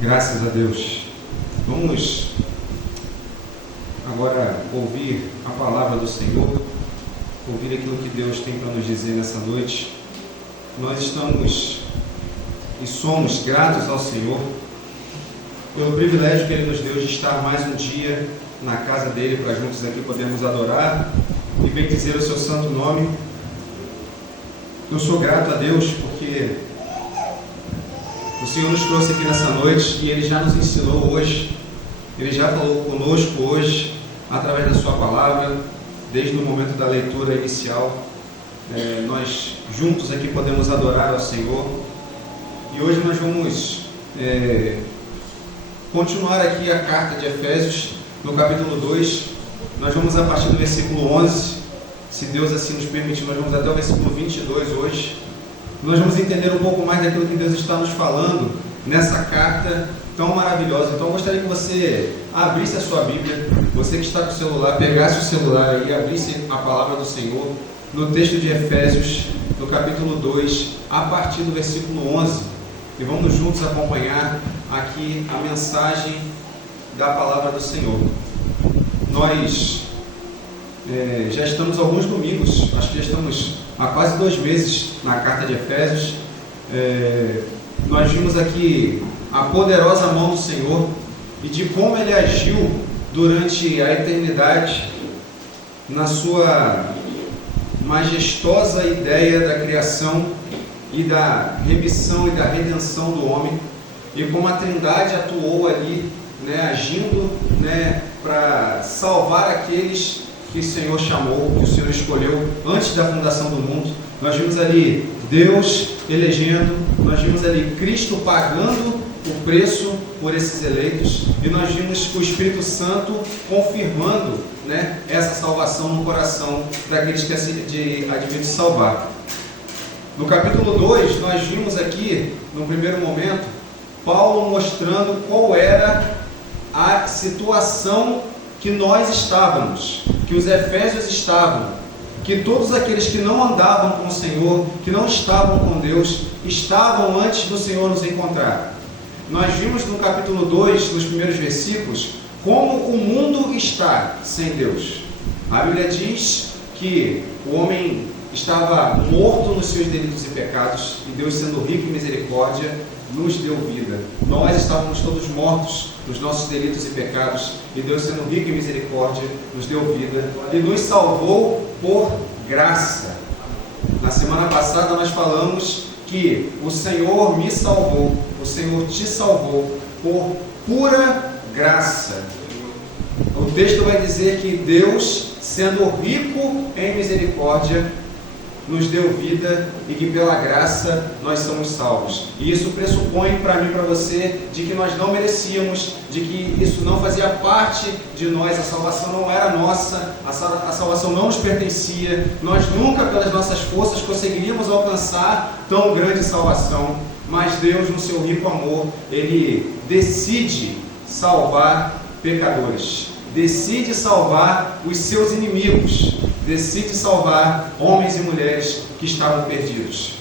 Graças a Deus. Vamos agora ouvir a palavra do Senhor, ouvir aquilo que Deus tem para nos dizer nessa noite. Nós estamos e somos gratos ao Senhor pelo privilégio que Ele nos deu de estar mais um dia na casa dEle, para juntos aqui podermos adorar e bendizer o Seu santo nome. Eu sou grato a Deus porque o Senhor nos trouxe aqui nessa noite e Ele já nos ensinou hoje, Ele já falou conosco hoje, através da Sua palavra, desde o momento da leitura inicial. Nós juntos aqui podemos adorar ao Senhor. E hoje nós vamos continuar aqui a carta de Efésios, no capítulo 2. Nós vamos a partir do versículo 11, se Deus assim nos permitir, nós vamos até o versículo 22 hoje. Nós vamos entender um pouco mais daquilo que Deus está nos falando nessa carta tão maravilhosa. Então eu gostaria que você abrisse a sua Bíblia, você que está com o celular, pegasse o celular aí e abrisse a palavra do Senhor no texto de Efésios, no capítulo 2, a partir do versículo 11. E vamos juntos acompanhar aqui a mensagem da palavra do Senhor. Nós já estamos alguns domingos, acho que já estamos há quase 2 meses na carta de Efésios. Nós vimos aqui a poderosa mão do Senhor e de como Ele agiu durante a eternidade na sua majestosa ideia da criação e da remissão e da redenção do homem, e como a Trindade atuou ali, agindo para salvar aqueles que o Senhor chamou, que o Senhor escolheu antes da fundação do mundo. Nós vimos ali Deus elegendo, nós vimos ali Cristo pagando o preço por esses eleitos, e nós vimos o Espírito Santo confirmando essa salvação no coração daqueles que advém de salvar. No capítulo 2, nós vimos aqui, no primeiro momento, Paulo mostrando qual era a situação que nós estávamos, que os efésios estavam, que todos aqueles que não andavam com o Senhor, que não estavam com Deus, estavam antes do Senhor nos encontrar. Nós vimos no capítulo 2, nos primeiros versículos, como o mundo está sem Deus. A Bíblia diz que o homem estava morto nos seus delitos e pecados, e Deus, sendo rico em misericórdia, nos deu vida. Nós estávamos todos mortos nos nossos delitos e pecados, e Deus, sendo rico em misericórdia, nos deu vida e nos salvou por graça. Na semana passada nós falamos que o Senhor me salvou, o Senhor te salvou por pura graça. O texto vai dizer que Deus, sendo rico em misericórdia, nos deu vida e que pela graça nós somos salvos. E isso pressupõe para mim e para você de que nós não merecíamos, de que isso não fazia parte de nós, a salvação não era nossa, a salvação não nos pertencia, nós nunca pelas nossas forças conseguiríamos alcançar tão grande salvação, mas Deus, no seu rico amor, Ele decide salvar pecadores, decide salvar os seus inimigos, decide salvar homens e mulheres que estavam perdidos.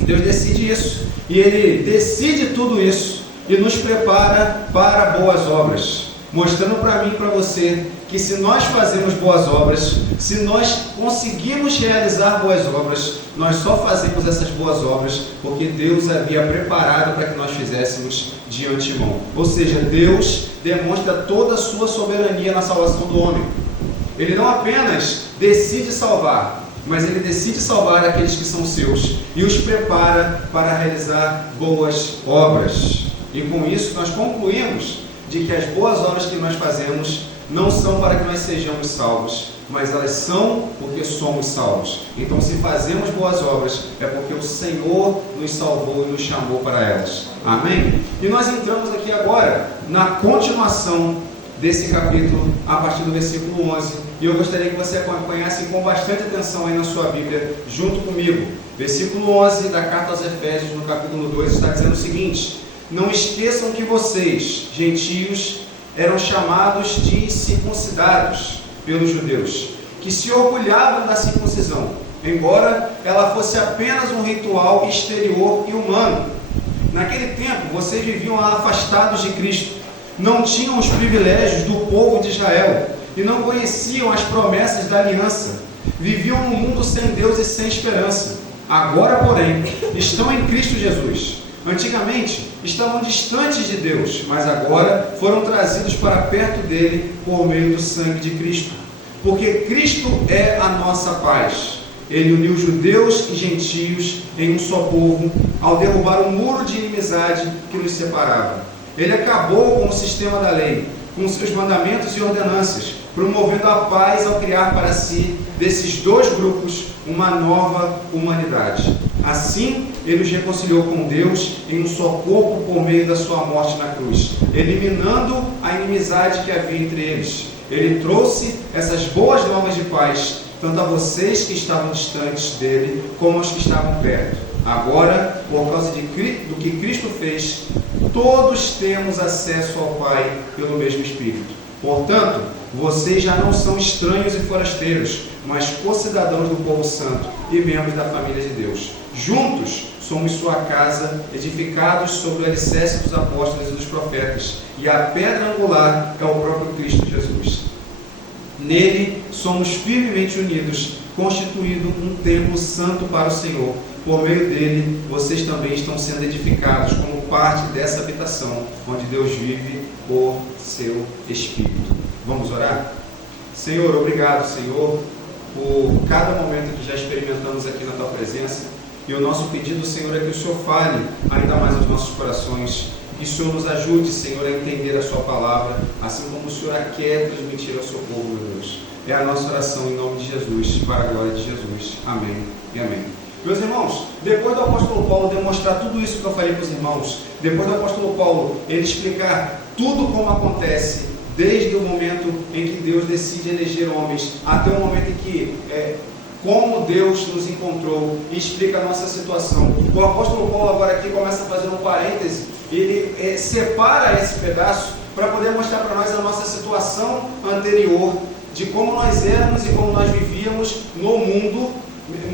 Deus decide isso, e Ele decide tudo isso e nos prepara para boas obras, mostrando para mim e para você que se nós fazemos boas obras, se nós conseguimos realizar boas obras, nós só fazemos essas boas obras porque Deus havia preparado para que nós fizéssemos de antemão. Ou seja, Deus demonstra toda a sua soberania na salvação do homem. Ele não apenas decide salvar, mas Ele decide salvar aqueles que são seus e os prepara para realizar boas obras. E com isso nós concluímos de que as boas obras que nós fazemos não são para que nós sejamos salvos, mas elas são porque somos salvos. Então, se fazemos boas obras, é porque o Senhor nos salvou e nos chamou para elas. Amém? E nós entramos aqui agora na continuação desse capítulo, a partir do versículo 11. E eu gostaria que você acompanhasse com bastante atenção aí na sua Bíblia, junto comigo. Versículo 11 da carta aos Efésios, no capítulo 2, está dizendo o seguinte: não esqueçam que vocês, gentios, eram chamados de circuncidados pelos judeus, que se orgulhavam da circuncisão, embora ela fosse apenas um ritual exterior e humano. Naquele tempo, vocês viviam afastados de Cristo, não tinham os privilégios do povo de Israel e não conheciam as promessas da aliança. Viviam num mundo sem Deus e sem esperança. Agora, porém, estão em Cristo Jesus. Antigamente, estavam distantes de Deus, mas agora foram trazidos para perto dele por meio do sangue de Cristo. Porque Cristo é a nossa paz. Ele uniu judeus e gentios em um só povo, ao derrubar o muro de inimizade que nos separava. Ele acabou com o sistema da lei, com seus mandamentos e ordenanças, promovendo a paz ao criar para si, desses dois grupos, uma nova humanidade. Assim, ele os reconciliou com Deus em um só corpo por meio da sua morte na cruz, eliminando a inimizade que havia entre eles. Ele trouxe essas boas novas de paz, tanto a vocês que estavam distantes dele, como aos que estavam perto. Agora, por causa do que Cristo fez, todos temos acesso ao Pai pelo mesmo Espírito. Portanto, vocês já não são estranhos e forasteiros, mas co-cidadãos do povo santo e membros da família de Deus. Juntos, somos sua casa, edificados sobre o alicerce dos apóstolos e dos profetas, e a pedra angular é o próprio Cristo Jesus. Nele, somos firmemente unidos, constituindo um templo santo para o Senhor. Por meio dele, vocês também estão sendo edificados como parte dessa habitação, onde Deus vive por seu Espírito. Vamos orar? Senhor, obrigado, Senhor, por cada momento que já experimentamos aqui na Tua presença. E o nosso pedido, Senhor, é que o Senhor fale ainda mais aos nossos corações. Que o Senhor nos ajude, Senhor, a entender a Sua palavra, assim como o Senhor a quer transmitir ao seu povo, meu Deus. É a nossa oração em nome de Jesus, para a glória de Jesus. Amém e amém. Meus irmãos, depois do apóstolo Paulo demonstrar tudo isso que eu falei para os irmãos, depois do apóstolo Paulo ele explicar tudo como acontece, desde o momento em que Deus decide eleger homens, até o momento em que como Deus nos encontrou e explica a nossa situação. O apóstolo Paulo agora aqui começa a fazer um parêntese, ele separa esse pedaço para poder mostrar para nós a nossa situação anterior, de como nós éramos e como nós vivíamos no mundo,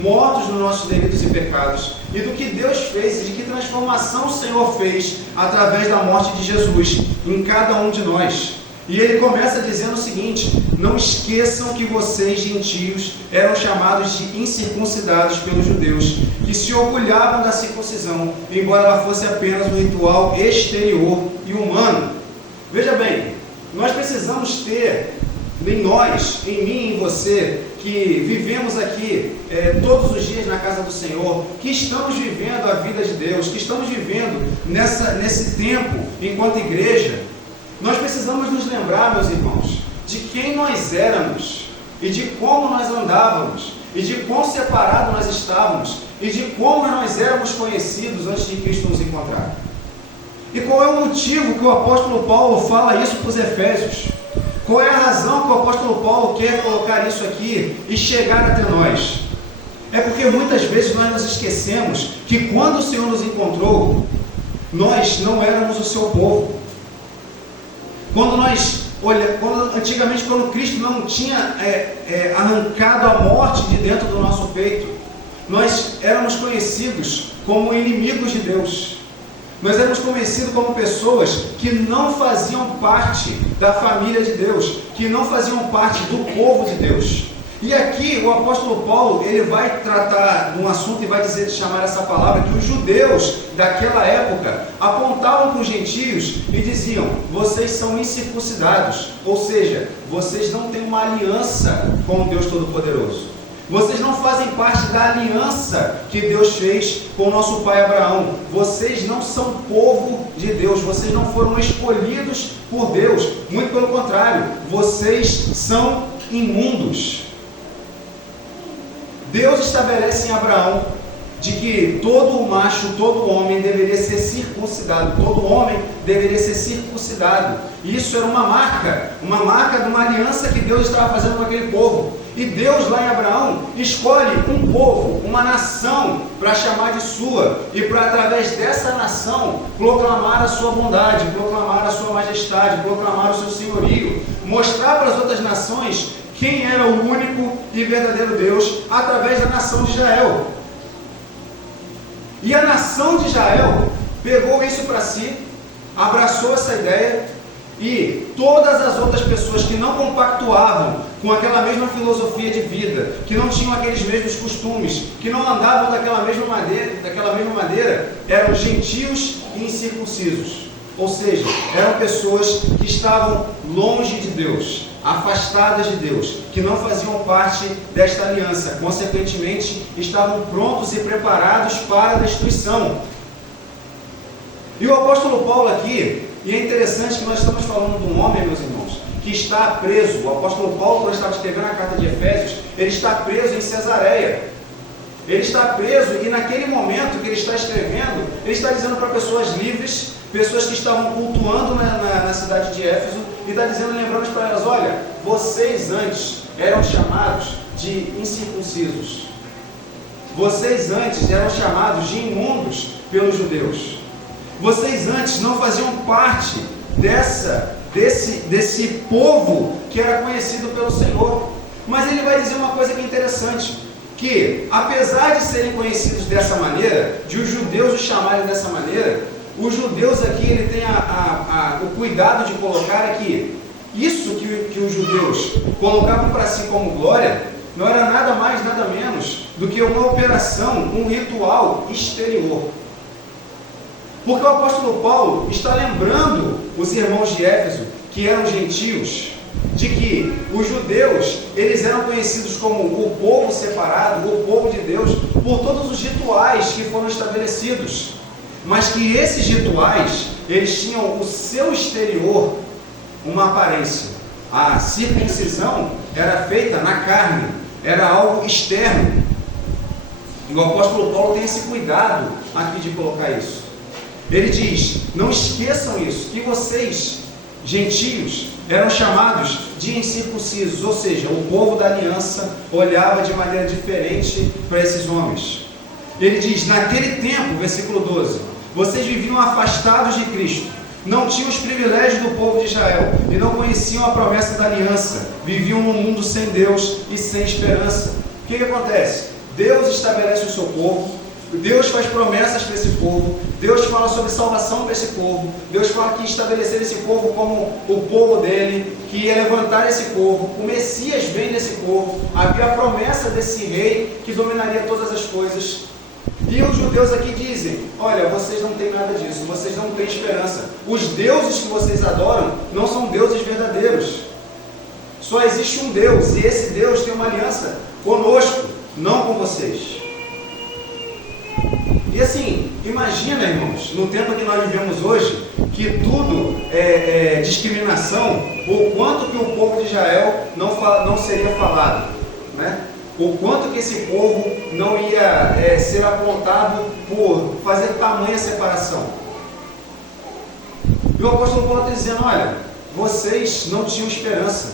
mortos nos nossos delitos e pecados, e do que Deus fez e de que transformação o Senhor fez através da morte de Jesus em cada um de nós. E ele começa dizendo o seguinte: não esqueçam que vocês, gentios, eram chamados de incircuncidados pelos judeus, que se orgulhavam da circuncisão, embora ela fosse apenas um ritual exterior e humano. Veja bem, nós precisamos ter em nós, em mim e em você, que vivemos aqui todos os dias na casa do Senhor, que estamos vivendo a vida de Deus, que estamos vivendo nesse tempo enquanto igreja, nós precisamos nos lembrar, meus irmãos, de quem nós éramos e de como nós andávamos e de quão separado nós estávamos e de como nós éramos conhecidos antes de Cristo nos encontrar. E qual é o motivo que o apóstolo Paulo fala isso para os Efésios? Qual é a razão que o apóstolo Paulo quer colocar isso aqui e chegar até nós? É porque muitas vezes nós nos esquecemos que quando o Senhor nos encontrou, nós não éramos o seu povo. Antigamente, quando Cristo não tinha arrancado a morte de dentro do nosso peito, nós éramos conhecidos como inimigos de Deus. Nós éramos conhecidos como pessoas que não faziam parte da família de Deus, que não faziam parte do povo de Deus. E aqui o apóstolo Paulo, ele vai tratar de um assunto e vai chamar essa palavra, que os judeus daquela época apontavam para os gentios e diziam: vocês são incircuncidados, ou seja, vocês não têm uma aliança com o Deus Todo-Poderoso. Vocês não fazem parte da aliança que Deus fez com o nosso pai Abraão. Vocês não são povo de Deus. Vocês não foram escolhidos por Deus. Muito pelo contrário, vocês são imundos. Deus estabelece em Abraão de que todo macho, todo homem deveria ser circuncidado. Todo homem deveria ser circuncidado. E isso era uma marca de uma aliança que Deus estava fazendo com aquele povo. E Deus lá em Abraão escolhe um povo, uma nação para chamar de sua, e para através dessa nação proclamar a sua bondade, proclamar a sua majestade, proclamar o seu senhorio, mostrar para as outras nações quem era o único e verdadeiro Deus através da nação de Israel. E a nação de Israel pegou isso para si, abraçou essa ideia, e todas as outras pessoas que não compactuavam com aquela mesma filosofia de vida, que não tinham aqueles mesmos costumes, que não andavam daquela mesma maneira, eram gentios e incircuncisos. Ou seja, eram pessoas que estavam longe de Deus, afastadas de Deus, que não faziam parte desta aliança, consequentemente estavam prontos e preparados para a destruição. E o apóstolo Paulo aqui, e é interessante que nós estamos falando de um homem, meus irmãos, que está preso. O apóstolo Paulo, quando estava escrevendo a carta de Efésios, ele está preso em Cesareia. Ele está preso e naquele momento que ele está escrevendo, ele está dizendo para pessoas livres, pessoas que estavam cultuando na cidade de Éfeso, e está dizendo, lembrando para elas, olha, vocês antes eram chamados de incircuncisos. Vocês antes eram chamados de imundos pelos judeus. Vocês antes não faziam parte desse povo que era conhecido pelo Senhor. Mas ele vai dizer uma coisa que é interessante, que apesar de serem conhecidos dessa maneira, de os judeus os chamarem dessa maneira, os judeus aqui, ele tem o cuidado de colocar aqui, isso que os judeus colocavam para si como glória, não era nada mais, nada menos do que uma operação, um ritual exterior. Porque o apóstolo Paulo está lembrando os irmãos de Éfeso, que eram gentios, de que os judeus, eles eram conhecidos como o povo separado, o povo de Deus, por todos os rituais que foram estabelecidos. Mas que esses rituais, eles tinham o seu exterior, uma aparência. A circuncisão era feita na carne, era algo externo. E o apóstolo Paulo tem esse cuidado aqui de colocar isso. Ele diz, não esqueçam isso, que vocês, gentios, eram chamados de incircuncisos, ou seja, o povo da aliança olhava de maneira diferente para esses homens. Ele diz, naquele tempo, versículo 12, vocês viviam afastados de Cristo, não tinham os privilégios do povo de Israel e não conheciam a promessa da aliança, viviam num mundo sem Deus e sem esperança. O que acontece? Deus estabelece o seu povo, Deus faz promessas para esse povo, Deus fala sobre salvação para esse povo, Deus fala que ia estabelecer esse povo como o povo dele, que ia levantar esse povo, o Messias vem desse povo, havia a promessa desse rei que dominaria todas as coisas. E os judeus aqui dizem, olha, vocês não têm nada disso, vocês não têm esperança, os deuses que vocês adoram não são deuses verdadeiros, só existe um Deus, e esse Deus tem uma aliança conosco, não com vocês. E assim, imagina, irmãos, no tempo que nós vivemos hoje, que tudo é discriminação, o quanto que o povo de Israel não seria falado, né? O quanto que esse povo não ia ser apontado por fazer tamanha separação. E o apóstolo Paulo está dizendo, olha, vocês não tinham esperança.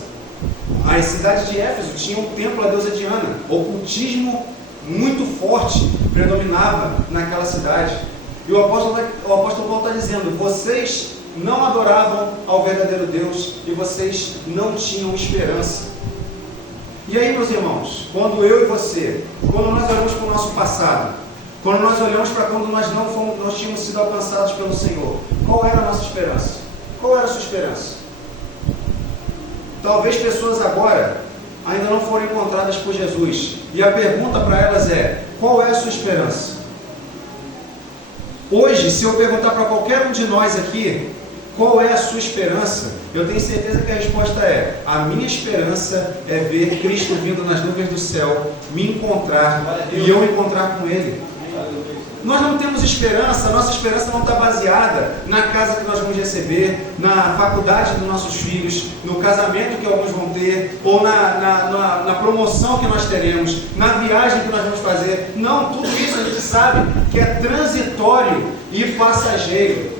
A cidade de Éfeso tinha um templo à deusa Diana, ocultismo muito forte predominava naquela cidade. E o apóstolo Paulo está dizendo, vocês não adoravam ao verdadeiro Deus e vocês não tinham esperança. E aí, meus irmãos, quando eu e você, quando nós olhamos para o nosso passado, quando nós olhamos para quando nós tínhamos sido alcançados pelo Senhor, qual era a nossa esperança? Qual era a sua esperança? Talvez pessoas agora ainda não foram encontradas por Jesus. E a pergunta para elas é, qual é a sua esperança? Hoje, se eu perguntar para qualquer um de nós aqui, qual é a sua esperança? Eu tenho certeza que a resposta é, a minha esperança é ver Cristo vindo nas nuvens do céu, me encontrar e eu encontrar com Ele. Nós não temos esperança, a nossa esperança não está baseada na casa que nós vamos receber, na faculdade dos nossos filhos, no casamento que alguns vão ter, ou na promoção que nós teremos, na viagem que nós vamos fazer. Não, tudo isso a gente sabe que é transitório e passageiro.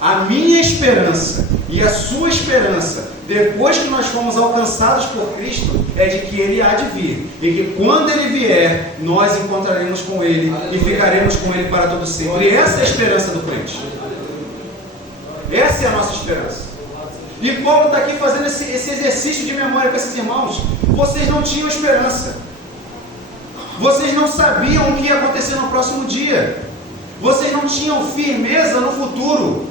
A minha esperança e a sua esperança, depois que nós fomos alcançados por Cristo, é de que Ele há de vir. E que quando Ele vier, nós encontraremos com Ele e ficaremos com Ele para todo sempre. E essa é a esperança do crente. Essa é a nossa esperança. E Paulo está aqui fazendo esse exercício de memória com esses irmãos. Vocês não tinham esperança. Vocês não sabiam o que ia acontecer no próximo dia. Vocês não tinham firmeza no futuro.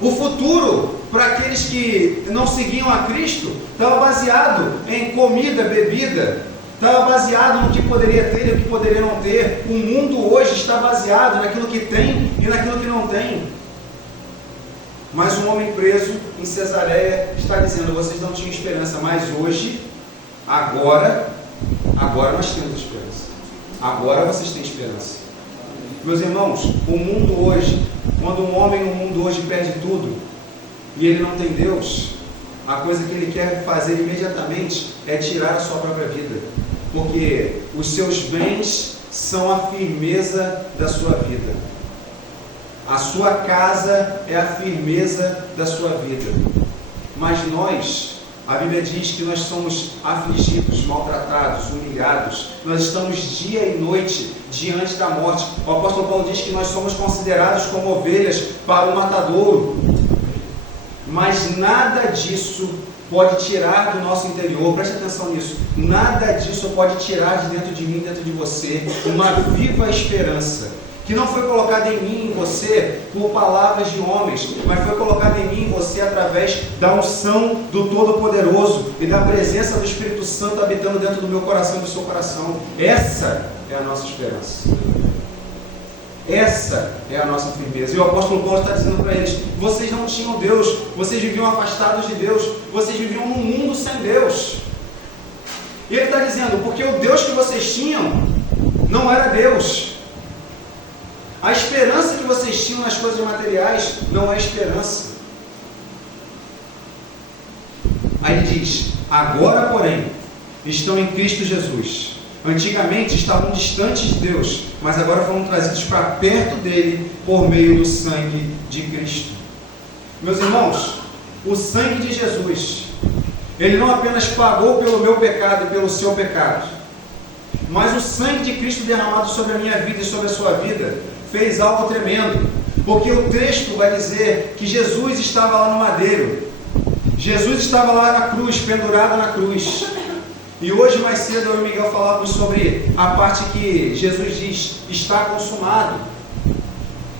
O futuro, para aqueles que não seguiam a Cristo, estava baseado em comida, bebida, estava baseado no que poderia ter e o que poderia não ter. O mundo hoje está baseado naquilo que tem e naquilo que não tem. Mas um homem preso em Cesareia está dizendo: vocês não tinham esperança, mas hoje, agora nós temos esperança. Agora vocês têm esperança. Meus irmãos, o mundo hoje, quando um homem no mundo hoje perde tudo e ele não tem Deus, a coisa que ele quer fazer imediatamente é tirar a sua própria vida, porque os seus bens são a firmeza da sua vida. A sua casa é a firmeza da sua vida. Mas nós, a Bíblia diz que nós somos afligidos, maltratados, humilhados. Nós estamos dia e noite diante da morte. O apóstolo Paulo diz que nós somos considerados como ovelhas para o matadouro. Mas nada disso pode tirar do nosso interior, preste atenção nisso, nada disso pode tirar de dentro de mim, dentro de você, uma viva esperança, que não foi colocada em mim e em você por palavras de homens, mas foi colocada em mim e em você através da unção do Todo-Poderoso e da presença do Espírito Santo habitando dentro do meu coração e do seu coração. Essa é a nossa esperança. Essa é a nossa firmeza. E o apóstolo Paulo está dizendo para eles: vocês não tinham Deus, vocês viviam afastados de Deus, vocês viviam num mundo sem Deus. E ele está dizendo, porque o Deus que vocês tinham não era Deus. A esperança que vocês tinham nas coisas materiais não é esperança. Aí ele diz: agora, porém, estão em Cristo Jesus. Antigamente estavam distantes de Deus, mas agora foram trazidos para perto dele por meio do sangue de Cristo. Meus irmãos, o sangue de Jesus, ele não apenas pagou pelo meu pecado e pelo seu pecado, mas o sangue de Cristo derramado sobre a minha vida e sobre a sua vida fez algo tremendo, porque o texto vai dizer que Jesus estava lá no madeiro, Jesus estava lá na cruz, pendurado na cruz. E hoje mais cedo eu e o Miguel falávamos sobre a parte que Jesus diz: está consumado.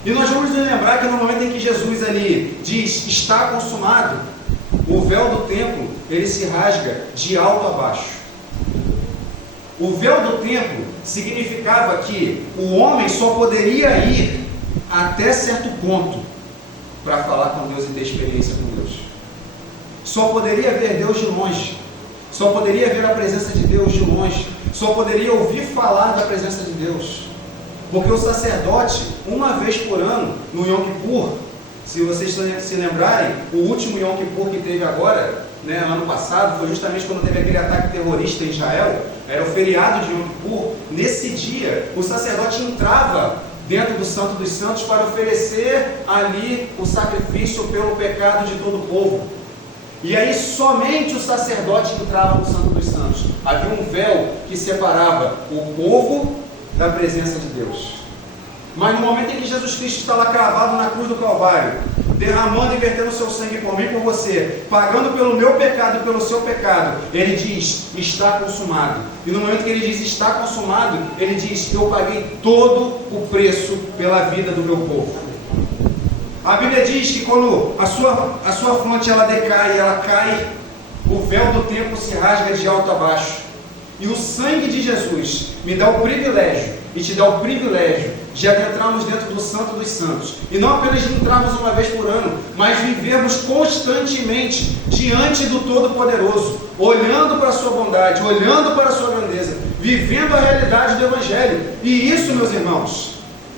E nós vamos nos lembrar que no momento em que Jesus ali diz está consumado, o véu do templo ele se rasga de alto a baixo. O véu do templo significava que o homem só poderia ir até certo ponto para falar com Deus e ter experiência com Deus. Só poderia ver Deus de longe. Só poderia ver a presença de Deus de longe. Só poderia ouvir falar da presença de Deus. Porque o sacerdote, uma vez por ano, no Yom Kippur, se vocês se lembrarem, o último Yom Kippur que teve agora, ano passado, foi justamente quando teve aquele ataque terrorista em Israel, era o feriado de Yom Kippur. Nesse dia, o sacerdote entrava dentro do Santo dos Santos para oferecer ali o sacrifício pelo pecado de todo o povo. E aí somente o sacerdote entrava no Santo dos Santos. Havia um véu que separava o povo da presença de Deus. Mas no momento em que Jesus Cristo está lá cravado na cruz do Calvário, derramando e vertendo o seu sangue por mim e por você, pagando pelo meu pecado e pelo seu pecado, ele diz: está consumado. E no momento que ele diz está consumado, ele diz: eu paguei todo o preço pela vida do meu povo. A Bíblia diz que quando a sua fonte ela decai, ela cai, o véu do templo se rasga de alto a baixo. E o sangue de Jesus me dá o privilégio, e te dá o privilégio, de adentrarmos dentro do Santo dos Santos. E não apenas de entrarmos uma vez por ano, mas vivermos constantemente diante do Todo-Poderoso, olhando para a sua bondade, olhando para a sua grandeza, vivendo a realidade do Evangelho. E isso, meus irmãos,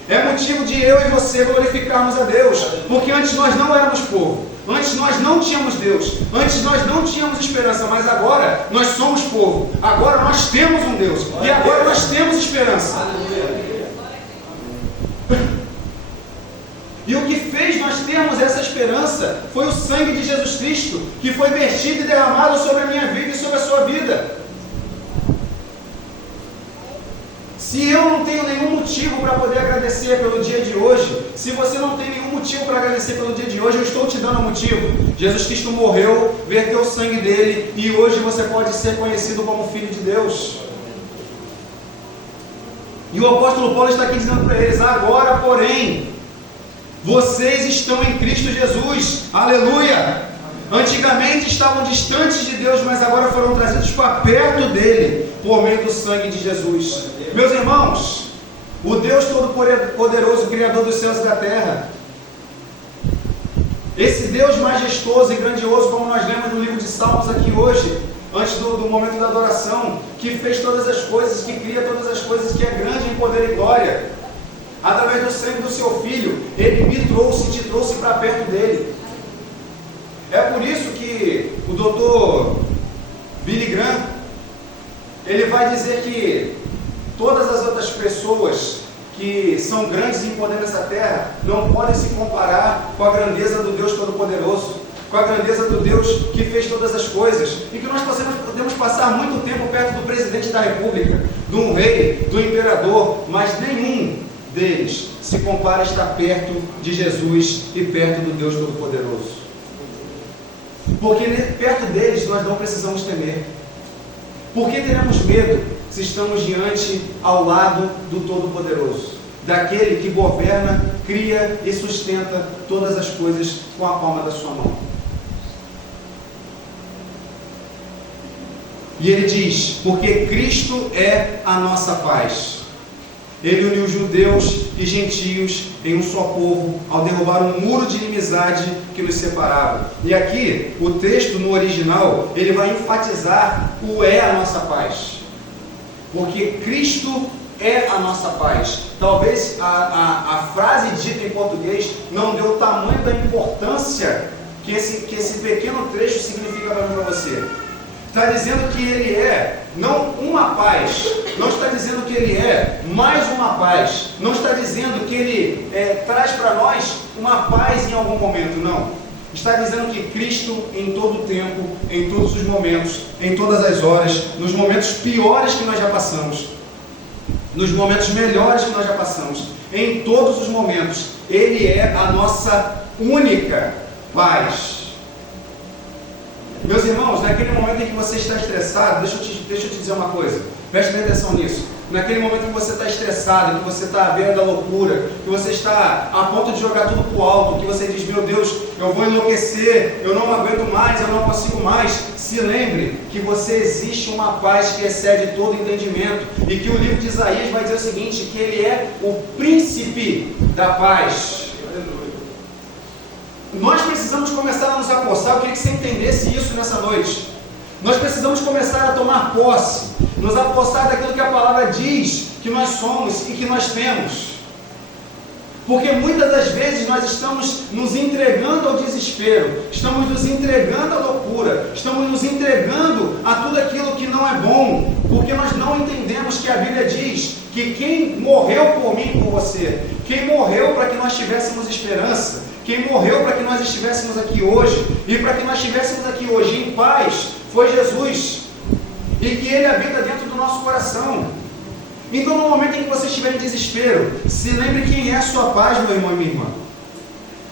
é motivo de eu e você glorificarmos a Deus, porque antes nós não éramos povo, antes nós não tínhamos Deus, antes nós não tínhamos esperança, mas agora nós somos povo, agora nós temos um Deus, e agora nós temos esperança. E o que fez nós termos essa esperança foi o sangue de Jesus Cristo, que foi vertido e derramado sobre a minha vida e sobre a sua vida. Se eu não tenho nenhum motivo para poder agradecer pelo dia de hoje, se você não tem nenhum motivo para agradecer pelo dia de hoje, eu estou te dando um motivo. Jesus Cristo morreu, verteu o sangue dele, e hoje você pode ser conhecido como filho de Deus. E o apóstolo Paulo está aqui dizendo para eles: agora, porém, vocês estão em Cristo Jesus, aleluia! Antigamente estavam distantes de Deus, mas agora foram trazidos para perto dele, por meio do sangue de Jesus. Meus irmãos, o Deus Todo-Poderoso, Criador dos céus e da terra, esse Deus majestoso e grandioso, como nós lemos no livro de Salmos aqui hoje, antes do momento da adoração, que fez todas as coisas, que cria todas as coisas, que é grande em poder e glória, através do sangue do seu Filho, Ele me trouxe, te trouxe para perto dele. É por isso que o Dr. Billy Graham, ele vai dizer que todas as outras pessoas que são grandes em poder nessa terra não podem se comparar com a grandeza do Deus Todo-Poderoso, com a grandeza do Deus que fez todas as coisas, e que nós podemos passar muito tempo perto do presidente da república, do rei, do imperador, mas nenhum deles se compara a estar perto de Jesus e perto do Deus Todo-Poderoso. Porque perto deles nós não precisamos temer. Por que teremos medo se estamos diante ao lado do Todo-Poderoso, daquele que governa, cria e sustenta todas as coisas com a palma da sua mão? E ele diz: porque Cristo é a nossa paz. Ele uniu judeus e gentios em um só povo, ao derrubar um muro de inimizade que nos separava. E aqui, o texto no original, ele vai enfatizar o é a nossa paz. Porque Cristo é a nossa paz. Talvez a frase dita em português não deu o tamanho da importância que esse pequeno trecho significa para mim e para você. Está dizendo que Ele é não uma paz, não está dizendo que Ele é mais uma paz, não está dizendo que Ele traz para nós uma paz em algum momento, não. Está dizendo que Cristo em todo o tempo, em todos os momentos, em todas as horas, nos momentos piores que nós já passamos, nos momentos melhores que nós já passamos, em todos os momentos, Ele é a nossa única paz. Meus irmãos, naquele momento em que você está estressado, deixa eu te dizer uma coisa, preste bem atenção nisso. Naquele momento em que você está estressado, que você está à beira da loucura, que você está a ponto de jogar tudo para o alto, que você diz: meu Deus, eu vou enlouquecer, eu não aguento mais, eu não consigo mais. Se lembre que você existe uma paz que excede todo entendimento, e que o livro de Isaías vai dizer o seguinte, que Ele é o príncipe da paz. Nós precisamos começar a nos apossar. Eu queria que você entendesse isso nessa noite. Nós precisamos começar a tomar posse, nos apossar daquilo que a palavra diz que nós somos e que nós temos. Porque muitas das vezes nós estamos nos entregando ao desespero, estamos nos entregando à loucura, estamos nos entregando a tudo aquilo que não é bom, porque nós não entendemos que a Bíblia diz que quem morreu por mim e por você, quem morreu para que nós tivéssemos esperança, quem morreu para que nós estivéssemos aqui hoje, e para que nós estivéssemos aqui hoje em paz, foi Jesus, e que Ele habita dentro do nosso coração. Então, no momento em que você estiver em desespero, se lembre quem é a sua paz, meu irmão e minha irmã.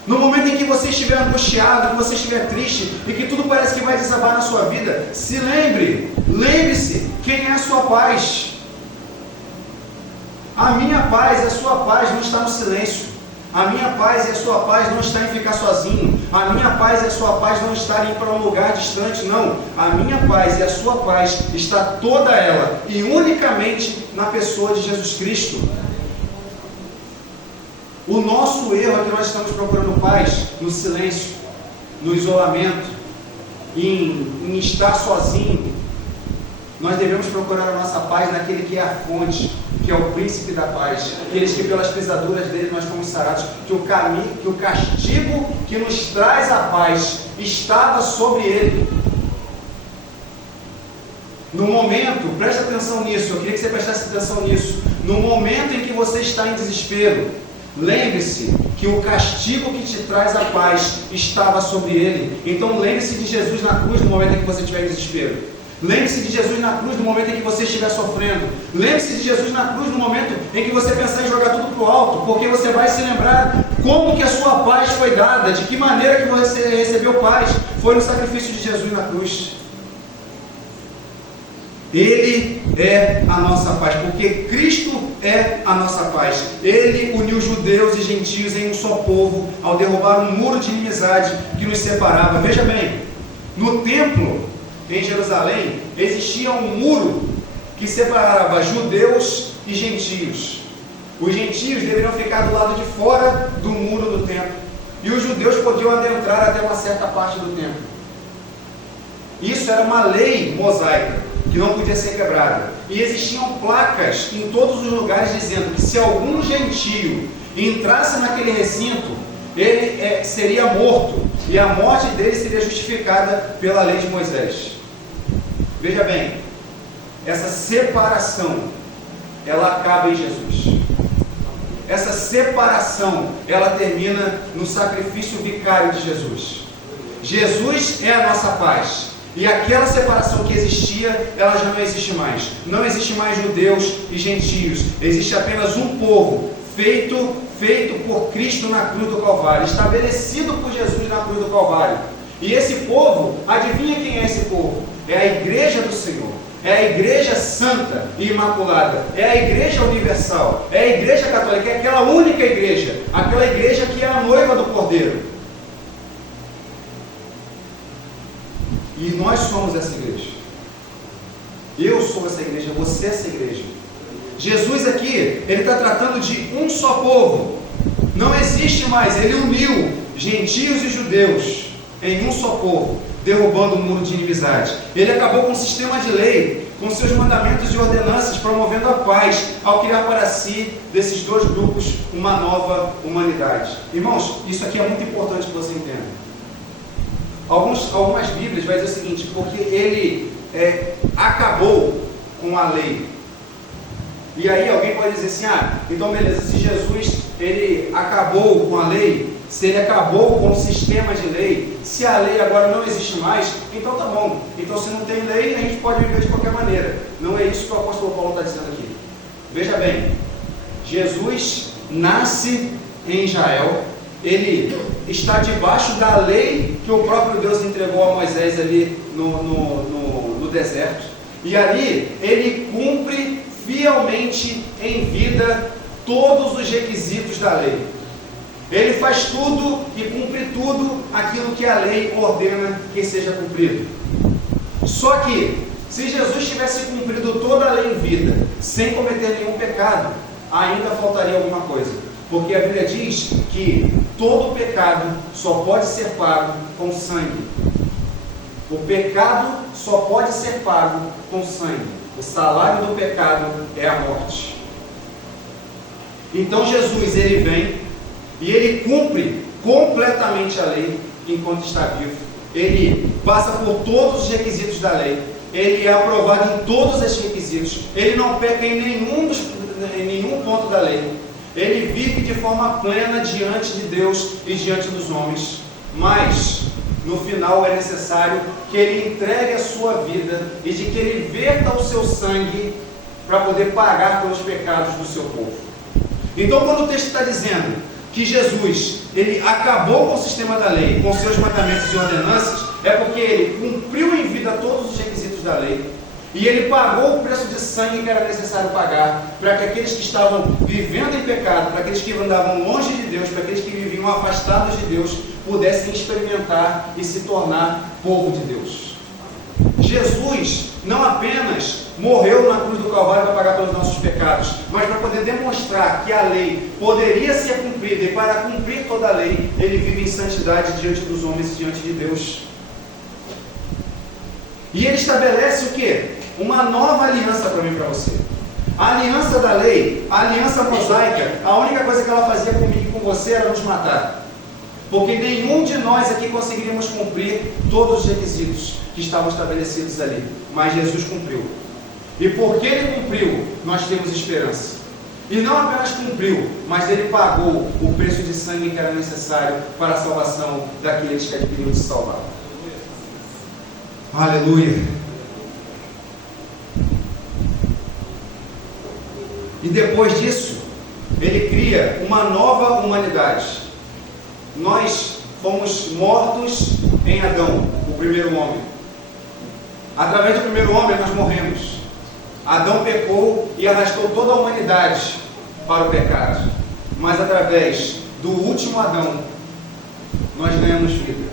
No momento em que você estiver angustiado, que você estiver triste, e que tudo parece que vai desabar na sua vida, se lembre-se quem é a sua paz. A minha paz e a sua paz não está no silêncio. A minha paz e a sua paz não está em ficar sozinho. A minha paz e a sua paz não está em ir para um lugar distante, não. A minha paz e a sua paz está toda ela e unicamente na pessoa de Jesus Cristo. O nosso erro é que nós estamos procurando paz no silêncio, no isolamento, em estar sozinho. Nós devemos procurar a nossa paz naquele que é a fonte, que é o príncipe da paz, aqueles que pelas pisaduras dele nós fomos sarados, que o castigo que nos traz a paz estava sobre ele. No momento, preste atenção nisso, eu queria que você prestasse atenção nisso, no momento em que você está em desespero, lembre-se que o castigo que te traz a paz estava sobre ele. Então lembre-se de Jesus na cruz no momento em que você estiver em desespero. Lembre-se de Jesus na cruz no momento em que você estiver sofrendo. Lembre-se de Jesus na cruz no momento em que você pensar em jogar tudo para o alto, porque você vai se lembrar como que a sua paz foi dada, de que maneira que você recebeu paz. Foi no sacrifício de Jesus na cruz. Ele é a nossa paz, porque Cristo é a nossa paz. Ele uniu judeus e gentios em um só povo, ao derrubar um muro de inimizade que nos separava. Veja bem, no templo, em Jerusalém, existia um muro que separava judeus e gentios. Os gentios deveriam ficar do lado de fora do muro do templo, e os judeus podiam adentrar até uma certa parte do templo. Isso era uma lei mosaica, que não podia ser quebrada. E existiam placas em todos os lugares dizendo que se algum gentio entrasse naquele recinto, ele seria morto, e a morte dele seria justificada pela lei de Moisés. Veja bem, essa separação, ela acaba em Jesus. Essa separação, ela termina no sacrifício vicário de Jesus. Jesus é a nossa paz. E aquela separação que existia, ela já não existe mais. Não existe mais judeus e gentios. Existe apenas um povo, feito por Cristo na cruz do Calvário, estabelecido por Jesus na cruz do Calvário. E esse povo, adivinha quem é esse povo? É a igreja do Senhor. É a igreja santa e imaculada. É a igreja universal. É a igreja católica. É aquela única igreja. Aquela igreja que é a noiva do Cordeiro. E nós somos essa igreja. Eu sou essa igreja, você é essa igreja. Jesus aqui, ele está tratando de um só povo. Não existe mais, ele uniu gentios e judeus em um só povo, derrubando o muro de inimizade. Ele acabou com o sistema de lei, com seus mandamentos e ordenanças, promovendo a paz, ao criar para si, desses dois grupos, uma nova humanidade. Irmãos, isso aqui é muito importante que você entenda. Algumas Bíblias vai dizer o seguinte, porque ele acabou com a lei. E aí alguém pode dizer assim, então beleza, se Jesus ele acabou com a lei, se ele acabou com o sistema de lei, se a lei agora não existe mais, então tá bom. Então se não tem lei, a gente pode viver de qualquer maneira. Não é isso que o apóstolo Paulo está dizendo aqui. Veja bem, Jesus nasce em Israel, ele está debaixo da lei que o próprio Deus entregou a Moisés ali no deserto. E ali ele cumpre fielmente em vida todos os requisitos da lei. Ele faz tudo e cumpre tudo aquilo que a lei ordena que seja cumprido. Só que, se Jesus tivesse cumprido toda a lei em vida, sem cometer nenhum pecado, ainda faltaria alguma coisa. Porque a Bíblia diz que todo pecado só pode ser pago com sangue. O pecado só pode ser pago com sangue. O salário do pecado é a morte. Então Jesus, ele vem e ele cumpre completamente a lei enquanto está vivo. Ele passa por todos os requisitos da lei. Ele é aprovado em todos esses requisitos. Ele não peca em nenhum ponto da lei. Ele vive de forma plena diante de Deus e diante dos homens. Mas, no final, é necessário que ele entregue a sua vida e de que ele verta o seu sangue para poder pagar pelos pecados do seu povo. Então, quando o texto está dizendo que Jesus, ele acabou com o sistema da lei, com seus mandamentos e ordenanças, é porque ele cumpriu em vida todos os requisitos da lei. E ele pagou o preço de sangue que era necessário pagar, para que aqueles que estavam vivendo em pecado, para aqueles que andavam longe de Deus, para aqueles que viviam afastados de Deus, pudessem experimentar e se tornar povo de Deus. Jesus não apenas morreu na cruz do Calvário para pagar pelos nossos pecados, mas para poder demonstrar que a lei poderia ser cumprida, e para cumprir toda a lei, ele vive em santidade diante dos homens e diante de Deus. E ele estabelece o quê? Uma nova aliança para mim e para você. A aliança da lei, a aliança mosaica, a única coisa que ela fazia comigo e com você era nos matar. Porque nenhum de nós aqui conseguiríamos cumprir todos os requisitos que estavam estabelecidos ali. Mas Jesus cumpriu. E porque ele cumpriu, nós temos esperança. E não apenas cumpriu, mas ele pagou o preço de sangue que era necessário para a salvação daqueles que adquiriram de salvar. Aleluia! E depois disso, ele cria uma nova humanidade. Nós fomos mortos em Adão, o primeiro homem. Através do primeiro homem nós morremos. Adão pecou e arrastou toda a humanidade para o pecado. Mas através do último Adão, nós ganhamos vida.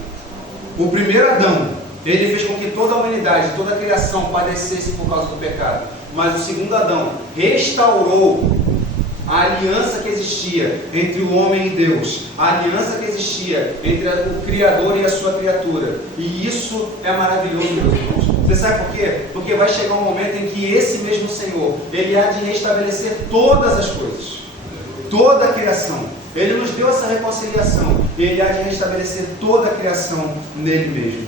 O primeiro Adão, ele fez com que toda a humanidade, toda a criação padecesse por causa do pecado. Mas o segundo Adão restaurou a aliança que existia entre o homem e Deus, a aliança que existia entre o Criador e a sua criatura. E isso é maravilhoso, meus irmãos. Você sabe por quê? Porque vai chegar um momento em que esse mesmo Senhor, Ele há de restabelecer todas as coisas, toda a criação. Ele nos deu essa reconciliação, e Ele há de restabelecer toda a criação nele mesmo.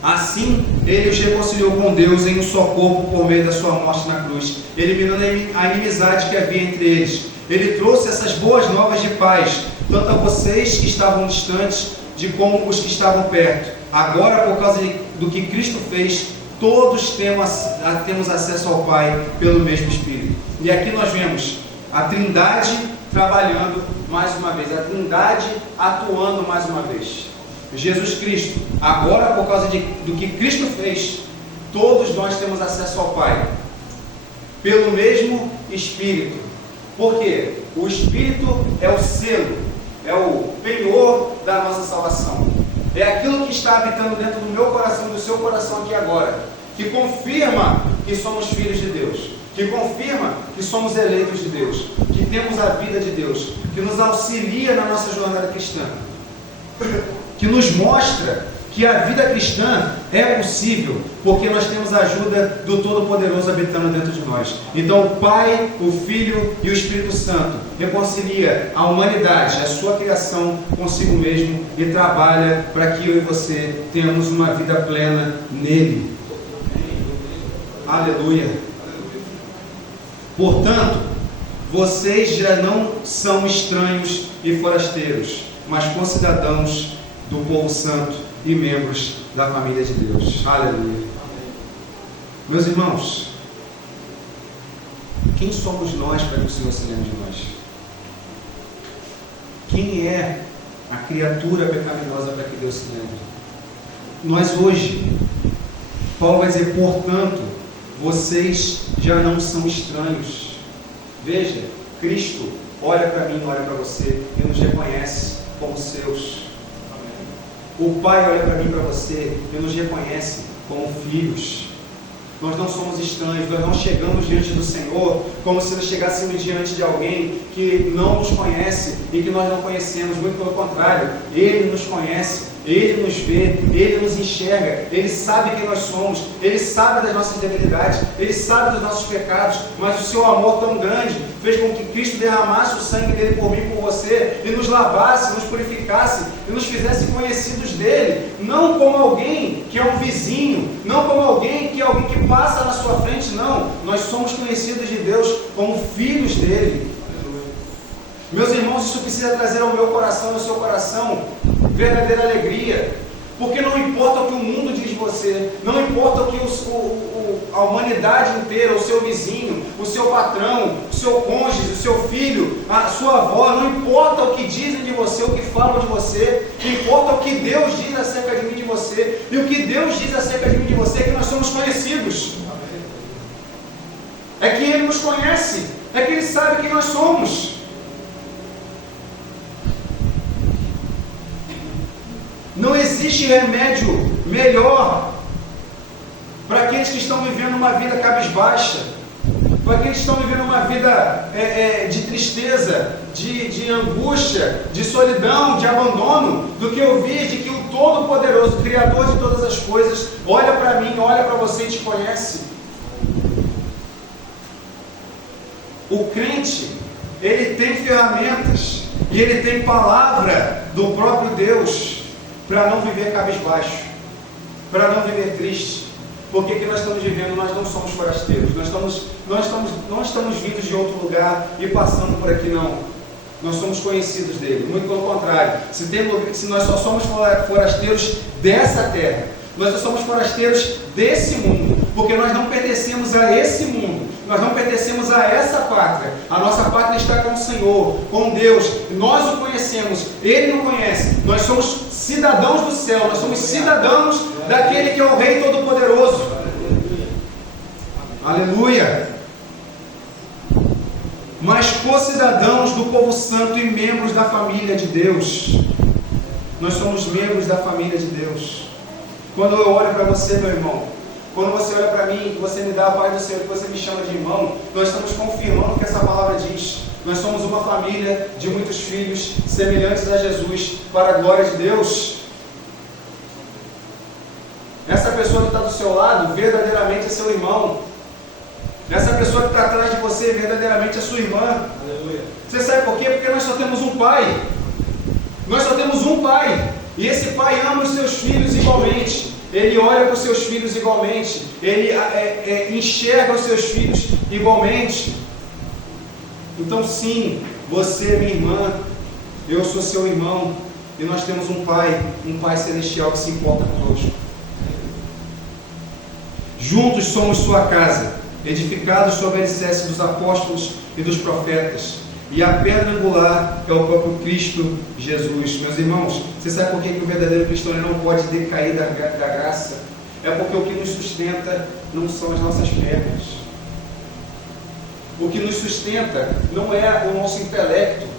Assim, Ele os reconciliou com Deus em um só corpo por meio da sua morte na cruz, eliminando a inimizade que havia entre eles. Ele trouxe essas boas novas de paz, tanto a vocês que estavam distantes, de como os que estavam perto. Agora, por causa do que Cristo fez, todos temos acesso ao Pai pelo mesmo Espírito. E aqui nós vemos a Trindade trabalhando mais uma vez, a Trindade atuando mais uma vez. Jesus Cristo, agora por causa do que Cristo fez, todos nós temos acesso ao Pai pelo mesmo Espírito. Por quê? O Espírito é o selo, é o penhor da nossa salvação. É aquilo que está habitando dentro do meu coração, do seu coração aqui agora, que confirma que somos filhos de Deus, que confirma que somos eleitos de Deus, que temos a vida de Deus, que nos auxilia na nossa jornada cristã, que nos mostra que a vida cristã é possível, porque nós temos a ajuda do Todo-Poderoso habitando dentro de nós. Então o Pai, o Filho e o Espírito Santo reconcilia a humanidade, a sua criação consigo mesmo, e trabalha para que eu e você tenhamos uma vida plena nele. Aleluia. Portanto, vocês já não são estranhos e forasteiros, mas concidadãos do povo santo e membros da família de Deus. Aleluia. Meus irmãos, quem somos nós para que o Senhor se lembre de nós? Quem é a criatura pecaminosa para que Deus se lembre? Nós hoje, Paulo vai dizer, portanto, vocês já não são estranhos. Veja, Cristo olha para mim, olha para você e nos reconhece como seus. O Pai olha para mim e para você e nos reconhece como filhos. Nós não somos estranhos, nós não chegamos diante do Senhor como se nós chegássemos diante de alguém que não nos conhece e que nós não conhecemos. Muito pelo contrário, Ele nos conhece, Ele nos vê, Ele nos enxerga, Ele sabe quem nós somos, Ele sabe das nossas debilidades, Ele sabe dos nossos pecados, mas o seu amor tão grande fez com que Cristo derramasse o sangue dele por mim e por você, e nos lavasse, nos purificasse, e nos fizesse conhecidos dele, não como alguém que é um vizinho, não como alguém que passa na sua frente, não. Nós somos conhecidos de Deus como filhos dele. Meus irmãos, isso precisa trazer ao meu coração e ao seu coração verdadeira alegria, porque não importa o que o mundo diz de você, não importa o que a humanidade inteira, o seu vizinho, o seu patrão, o seu cônjuge, o seu filho, a sua avó, não importa o que dizem de você, o que falam de você, importa o que Deus diz acerca de mim, de você, e o que Deus diz acerca de mim, de você, é que nós somos conhecidos, é que Ele nos conhece, é que Ele sabe quem nós somos. Não existe remédio melhor para aqueles que estão vivendo uma vida cabisbaixa, para aqueles que estão vivendo uma vida de tristeza, de angústia, de solidão, de abandono, do que ouvir de que o Todo-Poderoso, Criador de todas as coisas, olha para mim, olha para você e te conhece. O crente, ele tem ferramentas e ele tem palavra do próprio Deus para não viver cabisbaixo, para não viver triste. Porque que nós estamos vivendo, nós não somos forasteiros, não estamos vindos de outro lugar e passando por aqui, não. Nós somos conhecidos dele, muito pelo contrário. Se nós só somos forasteiros dessa terra, nós só somos forasteiros desse mundo, porque nós não pertencemos a esse mundo, nós não pertencemos a essa pátria. A nossa pátria está com o Senhor, com Deus. Nós o conhecemos, Ele nos conhece. Nós somos cidadãos do céu, nós somos cidadãos daquele que é o Rei Todo-Poderoso. Aleluia! Mas co-cidadãos do povo santo e membros da família de Deus. Nós somos membros da família de Deus. Quando eu olho para você, meu irmão, quando você olha para mim, que você me dá a paz do Senhor, que você me chama de irmão, nós estamos confirmando o que essa palavra diz. Nós somos uma família de muitos filhos semelhantes a Jesus, para a glória de Deus. Essa pessoa que está do seu lado, verdadeiramente é seu irmão. Essa pessoa que está atrás de você, verdadeiramente é sua irmã. Aleluia. Você sabe por quê? Porque nós só temos um pai. Nós só temos um pai. E esse pai ama os seus filhos igualmente. Ele olha para os seus filhos igualmente. Ele enxerga os seus filhos igualmente. Então sim, você é minha irmã, eu sou seu irmão. E nós temos um pai celestial que se importa conosco. Juntos somos sua casa, edificados sobre o alicerce dos apóstolos e dos profetas. E a pedra angular é o próprio Cristo Jesus. Meus irmãos, você sabe por que o verdadeiro cristão não pode decair da graça? É porque o que nos sustenta não são as nossas pernas. O que nos sustenta não é o nosso intelecto.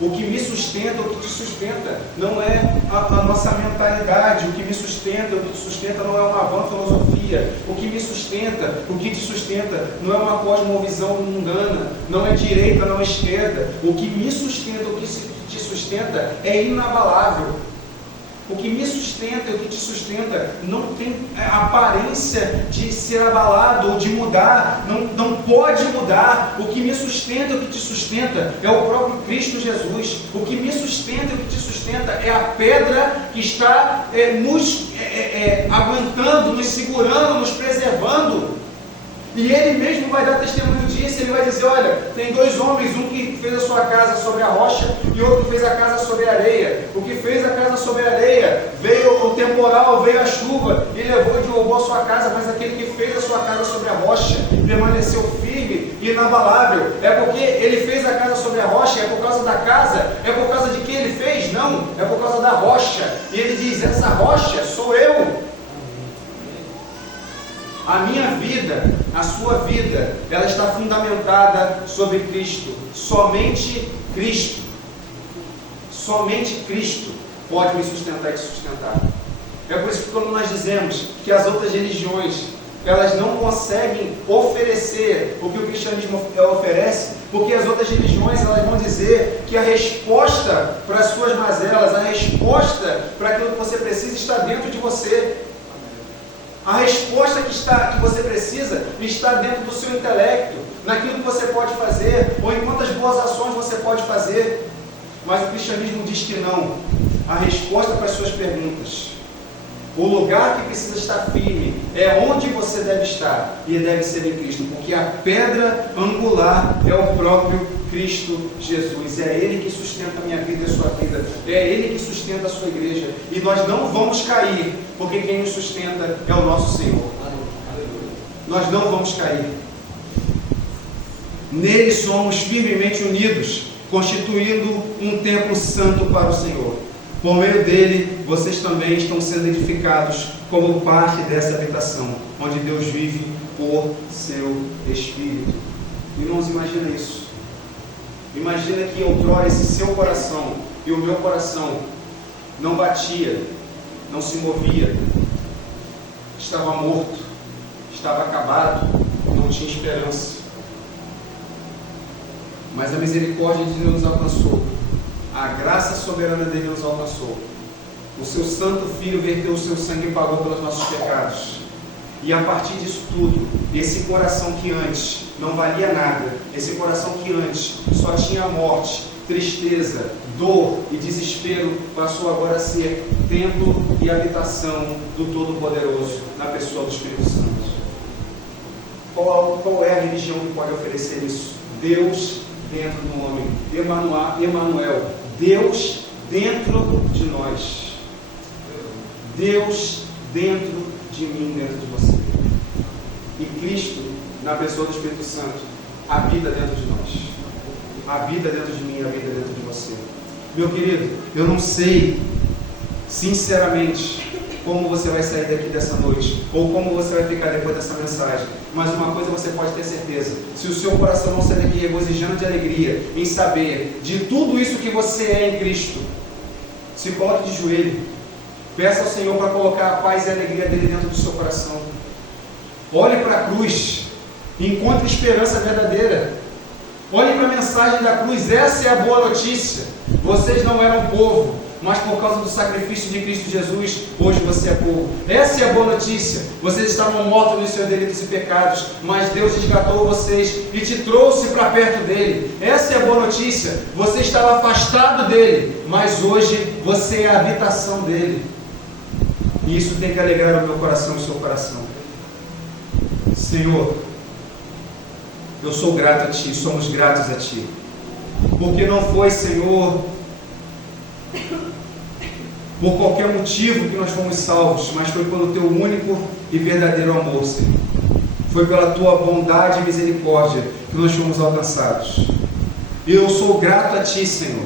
O que me sustenta, o que te sustenta, não é a nossa mentalidade. O que me sustenta, o que te sustenta não é uma vã filosofia. O que me sustenta, o que te sustenta, não é uma cosmovisão mundana. Não é direita, não é esquerda. O que me sustenta, o que te sustenta é inabalável. O que me sustenta e o que te sustenta não tem aparência de ser abalado ou de mudar, não pode mudar. O que me sustenta e o que te sustenta é o próprio Cristo Jesus. O que me sustenta e o que te sustenta é a pedra que está nos aguentando, nos segurando, nos preservando. E Ele mesmo vai dar testemunho disso. Ele vai dizer, olha, tem dois homens, um que fez a sua casa sobre a rocha e outro que fez a casa sobre a areia. O que fez a casa sobre a areia, veio o temporal, veio a chuva e levou e derrubou a sua casa, mas aquele que fez a sua casa sobre a rocha permaneceu firme e inabalável. É porque ele fez a casa sobre a rocha, é por causa da casa, é por causa de quem ele fez? Não, é por causa da rocha. E ele diz, essa rocha sou eu. A minha vida, a sua vida, ela está fundamentada sobre Cristo. Somente Cristo pode me sustentar e te sustentar. É por isso que quando nós dizemos que as outras religiões, elas não conseguem oferecer o que o cristianismo oferece, porque as outras religiões elas vão dizer que a resposta para as suas mazelas, a resposta para aquilo que você precisa está dentro de você. A resposta que você precisa está dentro do seu intelecto, naquilo que você pode fazer, ou em quantas boas ações você pode fazer. Mas o cristianismo diz que não. A resposta para as suas perguntas, o lugar que precisa estar firme, é onde você deve estar, e deve ser em Cristo, porque a pedra angular é o próprio Cristo Jesus. É Ele que sustenta a minha vida e a sua vida. É Ele que sustenta a sua igreja. E nós não vamos cair, porque quem nos sustenta é o nosso Senhor. Nós não vamos cair. Nele somos firmemente unidos, constituindo um templo santo para o Senhor. Por meio dele, vocês também estão sendo edificados como parte dessa habitação, onde Deus vive por seu Espírito. Irmãos, imagina isso. Imagina que outrora esse seu coração e o meu coração não batia, não se movia, estava morto, estava acabado, não tinha esperança. Mas a misericórdia de Deus nos alcançou, a graça soberana dele nos alcançou. O seu santo Filho verteu o seu sangue e pagou pelos nossos pecados. E a partir disso tudo, esse coração que antes não valia nada, esse coração que antes só tinha morte, tristeza, dor e desespero, passou agora a ser templo e habitação do Todo-Poderoso, na pessoa do Espírito Santo. Qual é a religião que pode oferecer isso? Deus dentro do homem. Emanuel, Deus dentro de nós. Deus dentro de mim, dentro de você. E Cristo, na pessoa do Espírito Santo, habita dentro de nós. Habita dentro de mim, habita dentro de você. Meu querido, eu não sei, sinceramente, como você vai sair daqui dessa noite, ou como você vai ficar depois dessa mensagem. Mas uma coisa você pode ter certeza: se o seu coração não sair daqui regozijando de alegria, em saber de tudo isso que você é em Cristo, se coloque de joelho, peça ao Senhor para colocar a paz e a alegria dele dentro do seu coração. Olhe para a cruz, encontre esperança verdadeira. Olhe para a mensagem da cruz. Essa é a boa notícia. Vocês não eram povo, mas por causa do sacrifício de Cristo Jesus, hoje você é povo. Essa é a boa notícia. Vocês estavam mortos nos seus delitos e pecados, mas Deus resgatou vocês e te trouxe para perto dele. Essa é a boa notícia. Você estava afastado dele, mas hoje você é a habitação dele. E isso tem que alegrar o meu coração e o seu coração. Senhor, eu sou grato a Ti, somos gratos a Ti, porque não foi, Senhor, por qualquer motivo que nós fomos salvos, mas foi pelo Teu único e verdadeiro amor, Senhor. Foi pela Tua bondade e misericórdia que nós fomos alcançados. E eu sou grato a Ti, Senhor,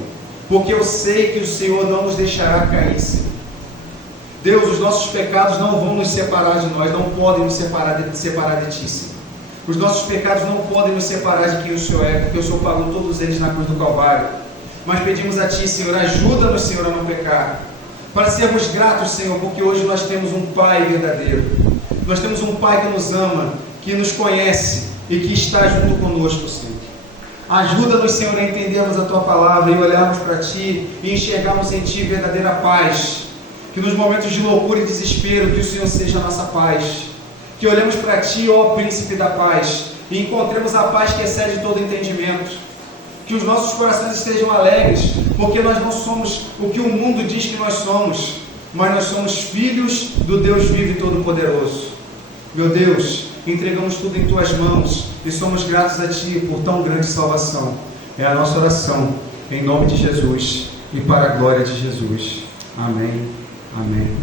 porque eu sei que o Senhor não nos deixará cair, Senhor. Deus, os nossos pecados não vão nos separar de nós, não podem nos separar de Ti, Senhor. Os nossos pecados não podem nos separar de quem o Senhor é, porque o Senhor pagou todos eles na cruz do Calvário. Mas pedimos a Ti, Senhor, ajuda-nos, Senhor, a não pecar. Para sermos gratos, Senhor, porque hoje nós temos um Pai verdadeiro. Nós temos um Pai que nos ama, que nos conhece e que está junto conosco, Senhor. Ajuda-nos, Senhor, a entendermos a Tua palavra e olharmos para Ti e enxergarmos em Ti verdadeira paz. Que nos momentos de loucura e desespero, que o Senhor seja a nossa paz. Que olhemos para Ti, ó Príncipe da paz, e encontremos a paz que excede todo entendimento. Que os nossos corações estejam alegres, porque nós não somos o que o mundo diz que nós somos, mas nós somos filhos do Deus vivo e todo-poderoso. Meu Deus, entregamos tudo em Tuas mãos e somos gratos a Ti por tão grande salvação. É a nossa oração, em nome de Jesus e para a glória de Jesus. Amém. Amém.